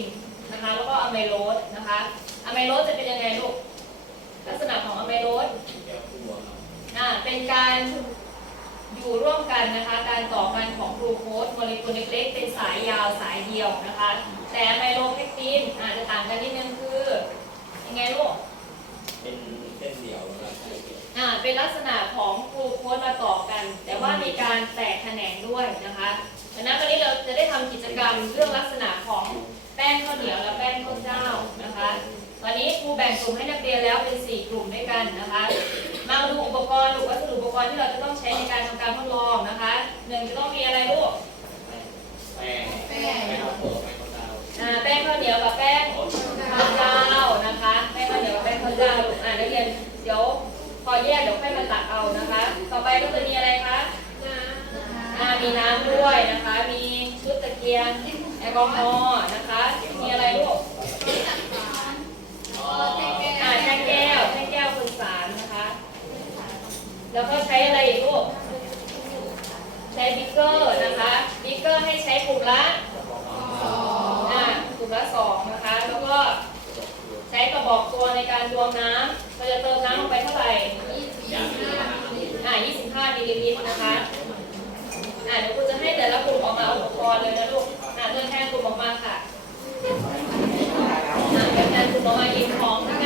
นนะคะแล้วก็อะไมโลสนะคะอะไมโลสจะเป็นยังไงลูกลักษณะของอะไมโลสแก้วตัวครับอ่าเป็นการอยู่ร่วมกันนะคะ การต่อกันของกลูโคสโมเลกุลเล็กๆ เป็นสายยาวสายเดียวนะคะ แต่อะไมโลเพกตินอาจจะต่างกันนิดนึงคือยังไงลูกเป็นเส้นเดียวนะครับอ่าเป็นลักษณะของกลูโคสมาต่อกัน แต่ว่ามีการแตกแขนงด้วยนะคะดังนั้นวันนี้เราจะได้ทำกิจกรรมเรื่องลักษณะของ แป้งข้าวเหนียวและแป้งข้าวเจ้านะคะวันนี้ครูแบ่งกลุ่มให้นักเรียนแล้วเป็น 4 กลุ่มด้วยกันนะคะ มาดูอุปกรณ์หรือวัสดุอุปกรณ์ที่เราจะต้องใช้ในการทำการทดลองนะคะหนึ่งจะต้องมีอะไรลูกแป้งแป้งข้าวโพดไม่ข้าวดาอ่าแป้งข้าวเหนียวกับแป้งข้าวเจ้านะคะแป้งข้าวเหนียวกับแป้งข้าวเจ้าลูกอ่านักเรียนเดี๋ยวพอแยกเดี๋ยวค่อยมาตักเอานะคะ ต่อไปก็จะมีอะไรคะอ่ามีน้ำด้วยนะคะ มีชุดตะเกียง ลกอฮอล์นะคะ มีอะไรลูกอ่าแช่แก้วแช่แก้วคุณสารนะคะ แล้วก็ใช้อะไรอีกลูก ใช้บิ๊กเกอร์นะคะ บิ๊กเกอร์ให้ใช้กลุ่มละอ่ากลุ่มละสองนะคะ แล้วก็ใช้กระบอกตัวในการรวมน้ำเราจะเติมน้ำลงไปเท่าไหร่อย่างนี้นะอ่า25มิลลิลิตรนะคะ อ่าเดี๋ยวคุณจะให้แต่ละกลุ่มออกมาอุปกรณ์เลยนะลูก ตัวแทนกลุ่มออกมาค่ะอ่าเดินแทนกลุ่มออกมาหยิบของข้างหน้าเล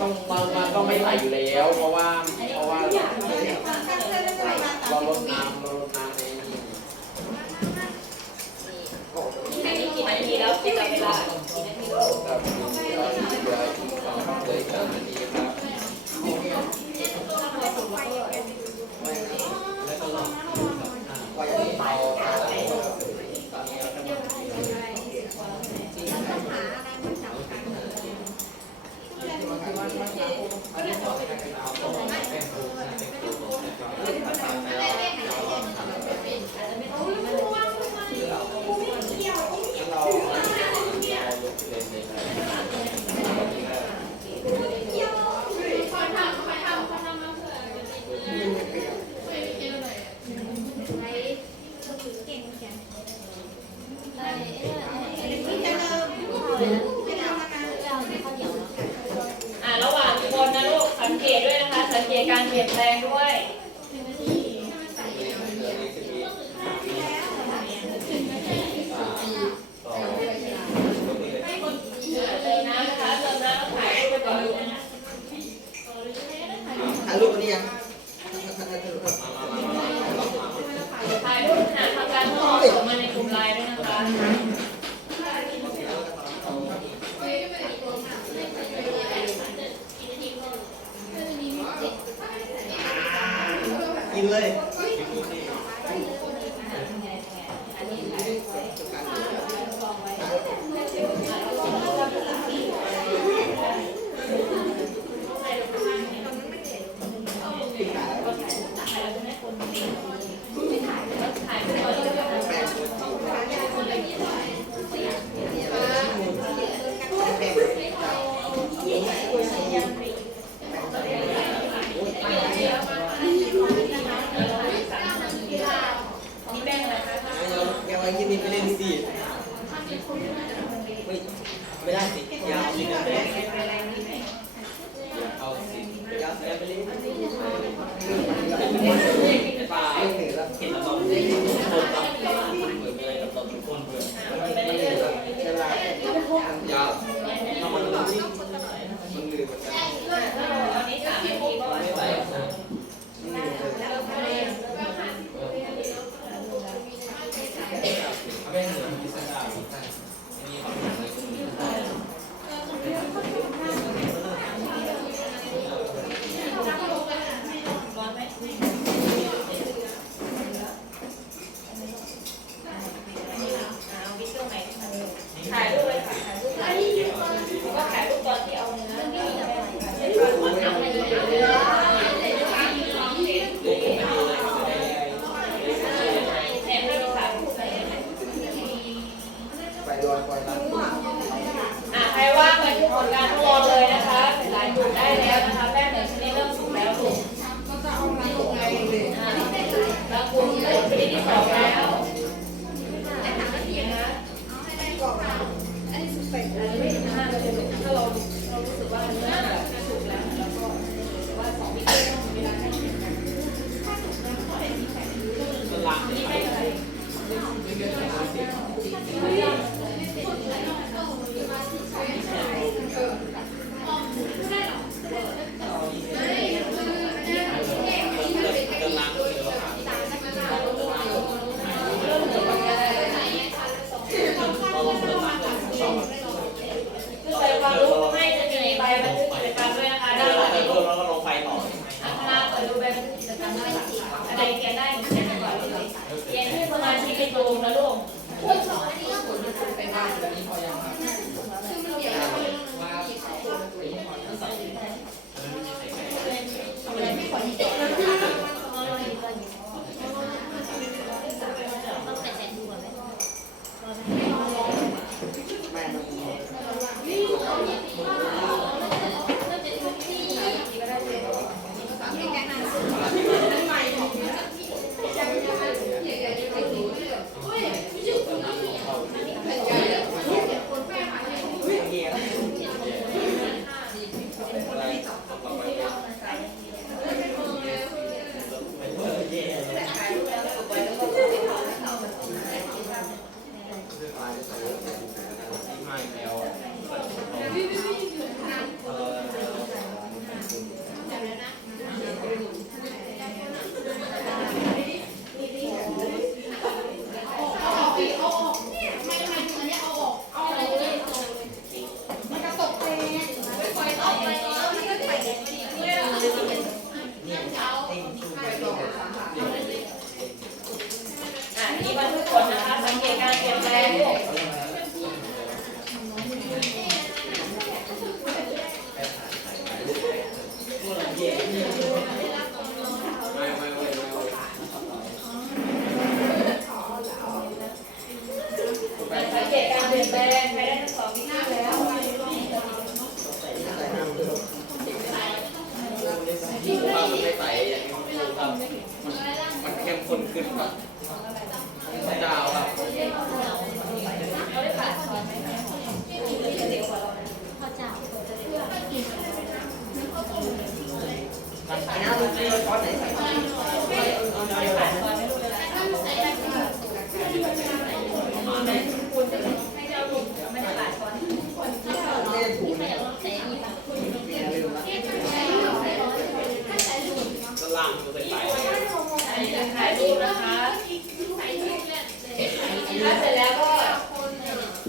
ต้องเรามันต้องไม่ใส่อยู่แล้ว เพราะว่าเพราะว่า Hola. ไลน์ด้วยนะคะกินเลย Obrigada.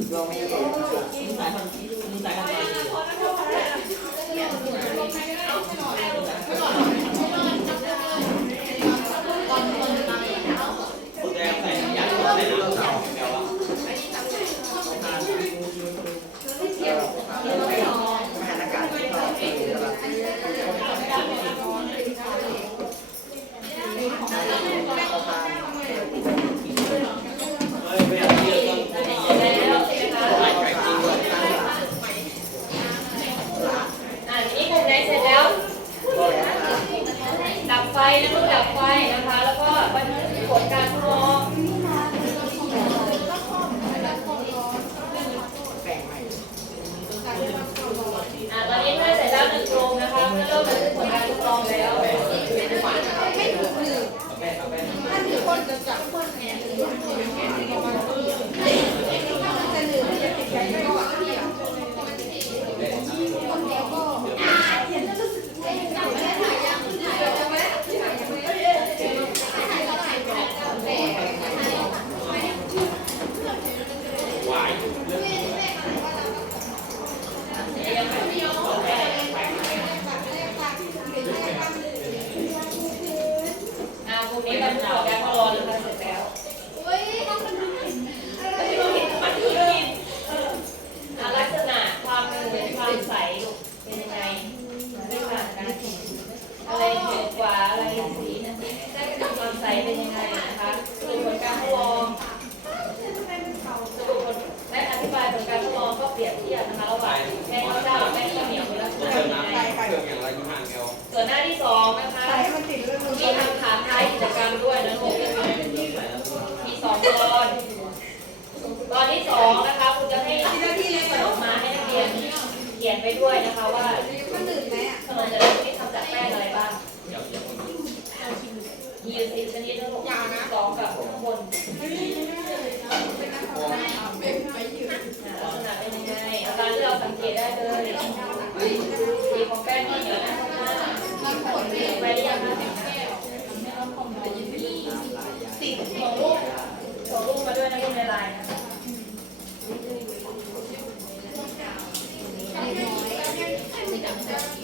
เราไม่ได้บอกว่าสายพันธุ์สายพันธุ์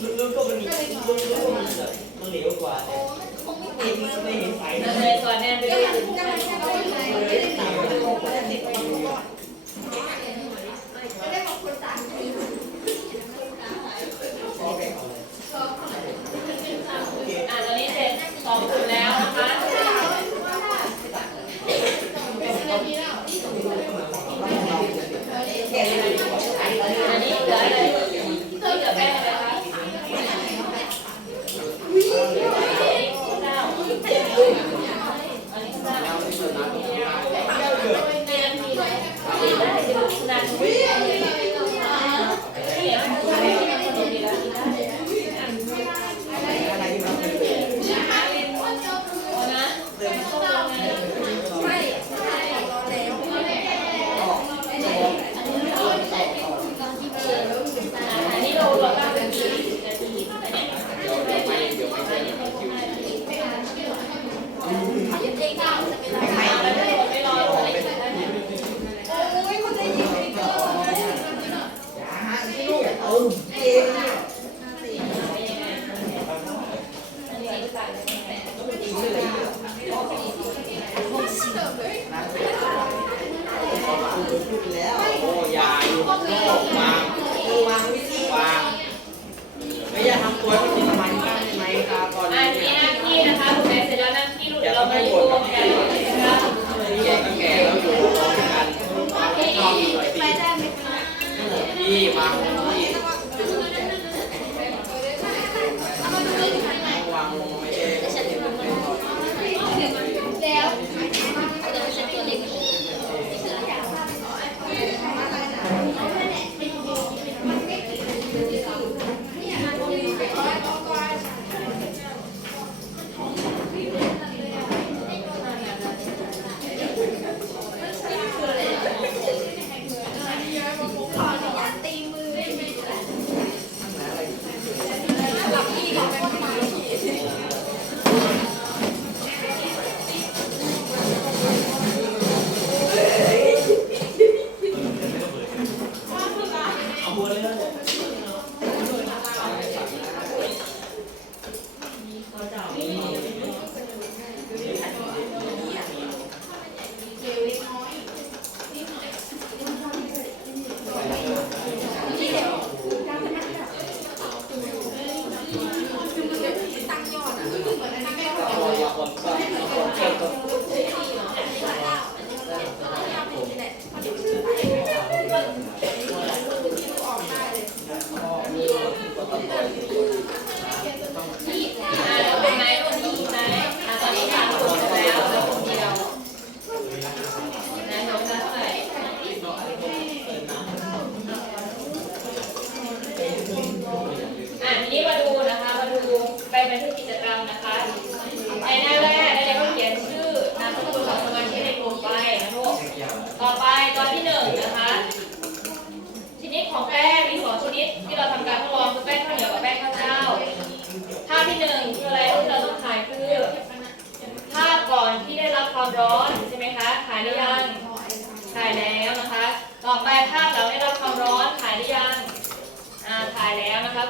มันก็มันนมันเหลวกว่าโแต่คงไม่เห็นไม่เห็นใสเลย ก่อนแน่นไปด้ยก็ก็ยัแค่ไป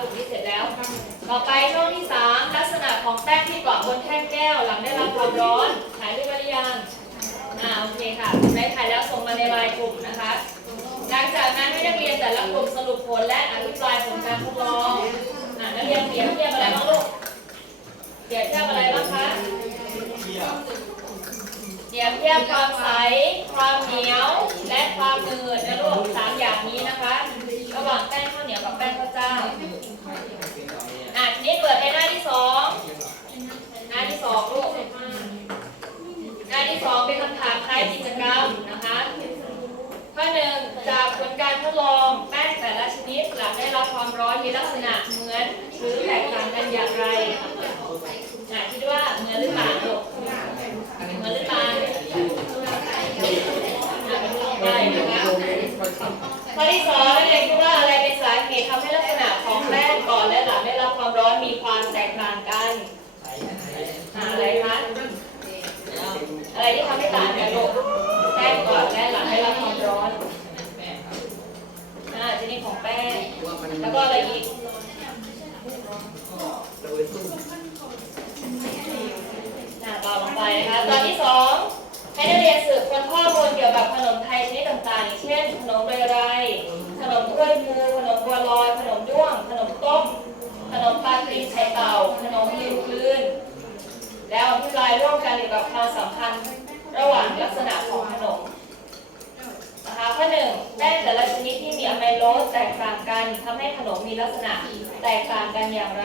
กลุ่มที่เสร็จแล้ว ต่อไปช่วงที่สามลักษณะของแป้งที่เกาะบนแท่งแก้ว หลังได้รับความร้อนถ่ายด้วยหรือยังอ่าโอเคค่ะได้ถ่ายแล้วส่งมาในไลน์กลุ่มนะคะ หลังจากนั้นให้นักเรียนแต่ละกลุ่มสรุปผลและอภิปรายผลการทดลองอ่านักเรียนเปรียบเทียบอะไรบ้างลูกเปรียบเทียบอะไรบ้างคะเปรียบเทียบความใส ความเหนียว และความหนืดนะลูกสามอย่างนี้นะคะ ระหว่างแป้งข้าวเหนียวกับแป้งข้าวเจ้า อะทีนี้เปิดไปหน้าที่สองหน้าที่สองลูก หน้าที่สองเป็นคำถามคล้ายกิจกรรมนะคะ ข้อหนึ่งจากผลการ ทดลองแป้งแต่ละชนิดหลังได้รับความร้อนมีลักษณะเหมือน หรือแตกต่างกันอย่างไรอะคิดว่าเหมือนหรือต่างลูกเหมือนหรือต่างอะไดูลงไปนะคะข้อที่สองนักเรียนคิดว่าอะไรเป็นสาเหตุทำให้ลักษณะของแป้งก่อนและหลังได้รับความร้อนมีความแตกต่างกันอะอะไรคะอะไรที่ทำให้ต่างกันลูกแป้งก่อนและหลังได้รับความร้อน อ่าชนิดของแป้งแล้วก็อะไรอีกอ่าต่อลงไปนะคะตอนที่สองให้นักเรียนสืบค้นข้อมูลเกี่ยวกับขนมไทยชนิดต่างๆอย่างเช่น ขนมเรไรขนมถ้วยฟูขนมบัวลอย ขนมด้วง ขนมต้ม ขนมปาตีไข่เต่า ขนมลิวคลื่น แล้วอธิบายร่วมกันเกี่ยวกับความสัมพันธ์ ระหว่างลักษณะของขนม นะคะข้อหนึ่งแป้งแต่ละชนิดที่มีอะไมโลสแตกต่างกันทำให้ขนมมีลักษณะแตกต่างกันอย่างไร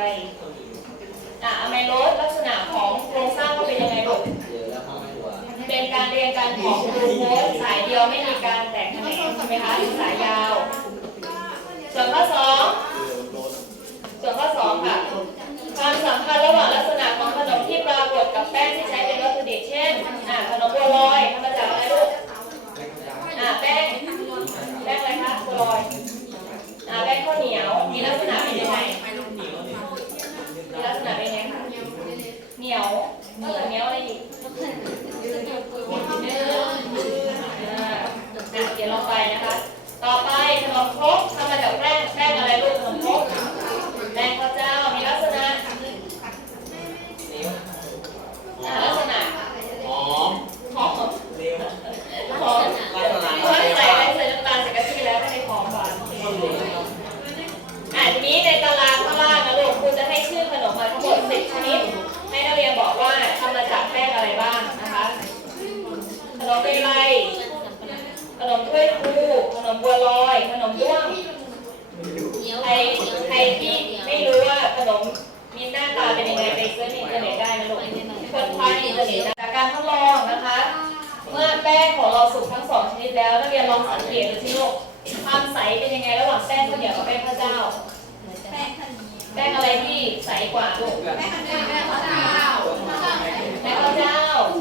อะอะไมโลสลักษณะของโครงสร้างก็เป็นยังไงลูกเป็นการเรียงกันของกลูโคสสายเดียวไม่มีการแตกแขนงใช่ไหมคะสายยาว ส่วนข้อสองส่วนข้อสองค่ะความสัมพันธ์ระหว่างลักษณะของขนมที่ปรากฏกับแป้งที่ใช้เป็นวัตถุดิบเช่นอะขนมบัวลอยทำมาจากอะไรลูก อ่าแป้งแป้งอะไรคะบัวลอยอ่าแป้งข้าวเหนียว มีลักษณะเป็นยังไงมีลักษณะเป็นยังไงคะเหนียวเหนียวเหนียวอะไรอีกเนื้ออ่าอะเขียนลงไปนะคะ ต่อไปขนมครกทำมาจากแป้งแป้งอะไรลูกขนมครกแป้งข้าวเจ้ามีลักษณะอ่าลักษณะ หอม หอมหอมเพราะใส่อะไรใส่น้ำตาลใส่กะทิแล้วไม่ได้หอมหวาน อะทีนี้ในตารางข้างล่างนะลูกครูจะให้ชื่อขนมมาทั้งหมด10ชนิด ให้นักเรียนบอกว่าทำมาจากแป้งอะไรบ้างนะคะ ขนมเรไรขนมถ้วยฟูขนมบัวลอย ขนมด้วงใครใครที่ไม่รู้ว่าขนมมีหน้าตาเป็นยังไงไปเซิร์ชในอินเทอร์เน็ตได้นะลูกคน คว้าในอินเทอร์เน็ตนะจากการทดลองนะคะ เมื่อแป้งของเราสุกทั้งสองชนิดแล้วนักเรียนลองสังเกตดูสิลูกความใสเป็นยังไงระหว่างแป้งข้าวเหนียวกับแป้งข้าวเจ้า แป้งอะไรที่ใสกว่าลูกแป้งข้าวเจ้าใช่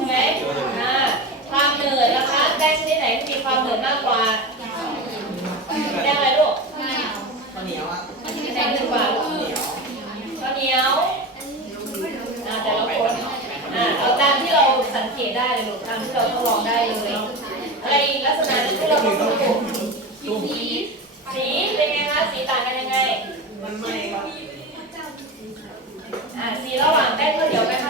ไหมอ่าความเหนืดนะคะแป้งชนิดไหนที่มีความเหนืดมากกว่าแป้งอะไรลูกข้าวเหนียวอะแป้งเหนืดกว่าลูกข้าวเหนียวอ่าแต่ละคน อ่าเอาตามที่เราสังเกตได้เลยลูกตามที่เราทดลองได้เลย อะไรอีกลักษณะที่เราต้องดูสีเป็นไงคะสีต่างกันยังไง มันไม่ครับอ่าสีระหว่างแป้งข้าวเหนียวแป้งข้าว